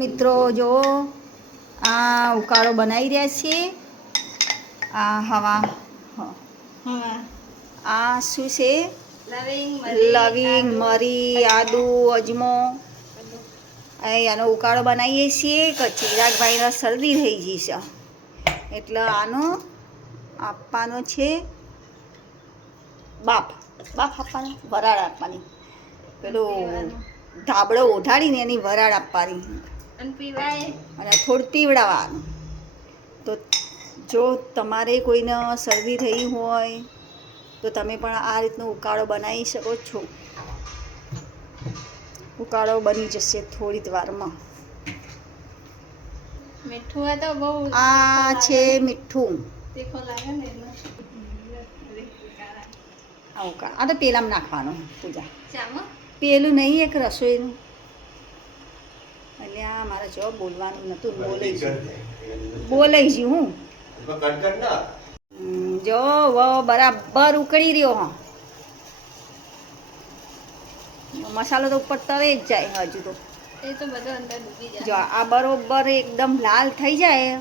મિત્રો જો આ ઉકાળો બનાવી રહ્યા છીએ. આ હવા. આ શું છે? લવિંગ મરી આદુ. અજમો. આનો ઉકાળો બનાવીએ છીએ. કે ચિરાગભાઈને શરદી થઈ ગઈ છે. એટલે આનો આપવાનો છે બાપ. બાપ આપવાનો વરાળ આપવાની. પેલું ધાબળો ઓઢાડીને એની વરાળ આપવાની. અને પીવાય. અને થોડું પીવડાવવાનું. તો જો તમારે કોઈને શરદી થઈ હોય તો તમે પણ આ રીતનો ઉકાળો બનાવી શકો છો. ઉકાળો બની જશે થોડી જ વારમાં. મીઠું તો બહુ આ છે મીઠું. તીખો લાગે ને આ ઉકાળો. આ તો પેલામાં નાખવાનું પૂજા. પેલું નહીં એક રસોઈનું. આ મારે જો બોલવાનું નતું બોલે બોલાઈ ગયું હું. જો વ બરાબર ઉકળી રહ્યો હા. મસાલો તો ઉપર તવે જ જાય હજુ તો. એ તો બધો અંદર ડૂબી જાય. જો આ બરોબર એકદમ લાલ થઈ જાય.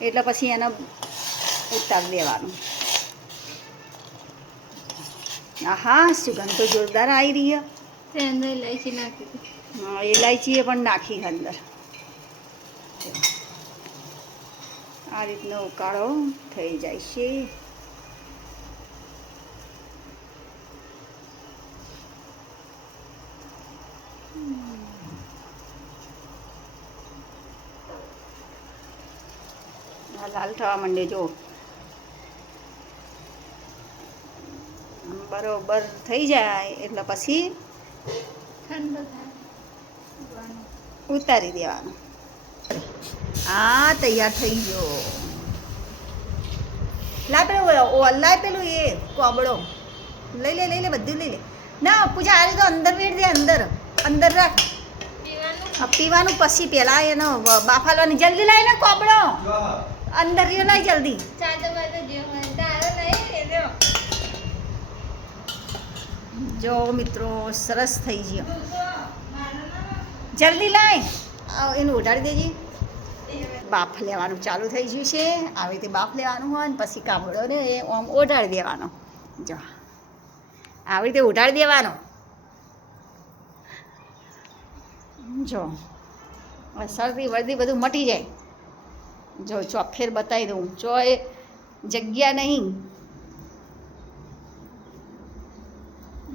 એટલે પછી એને ઉતારી દેવાનું. આહા સુગંધ તો જોરદાર આવી રહી છે. હા, ઇલાયચી એ પણ નાખી અંદર. આ રીતનો ઉકાળો થઈ જાય છે. લાલ થવા માંડે જો. બરોબર થઈ જાય એટલે પછી ઉતારી દેવાનું. આ તૈયાર થઈ ગયો. લાય પેલું લાય પેલું એ કોબળો. લઈ લે લઈ લે બધું લઈ લે. ના પૂજા આ રીતે અંદર વેડ દે અંદર. અંદર રાખ. પીવાનું પછી પેલા એનો બાફાલવાની. જલ્દી લાય ને કોબળો. અંદર રહ્યો લાય જલ્દી. ચા તો બધો જે મિત્રો, સરસ થઈ ગયો. જલ્દી લાય. એનું ઉડાડી દેજે. બાફ લેવાનું ચાલુ થઈ ગયું છે. આવી રીતે બાફ લેવાનું હોય ને પછી કાબડોને એ આમ ઓઢાડી દેવાનો. જો, આવી રીતે ઉઢાડી દેવાનો. જો શરદી વર્દી બધું મટી જાય. જો ચોફેર બતાવી દઉં. જો એ જગ્યા નહીં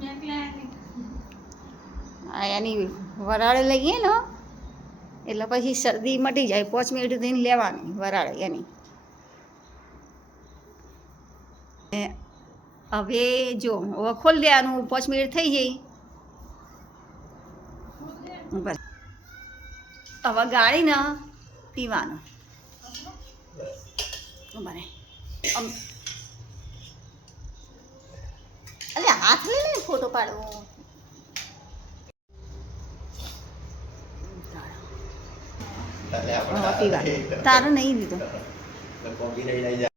મેં પેલા આ એની વરાળે લઈએ ને એટલે પછી શરદી મટી જાય, પાંચ મિનિટ થઈને લેવાની વરાળે એની. હવે જો, હવે ખોલ દેવાનું પાંચ મિનિટ થઈ જાય. બસ. હવે ગાળીને પીવાનું. બને હાથ લઈ લઈને ફોટો પાડવો તારો નહીં લીધો.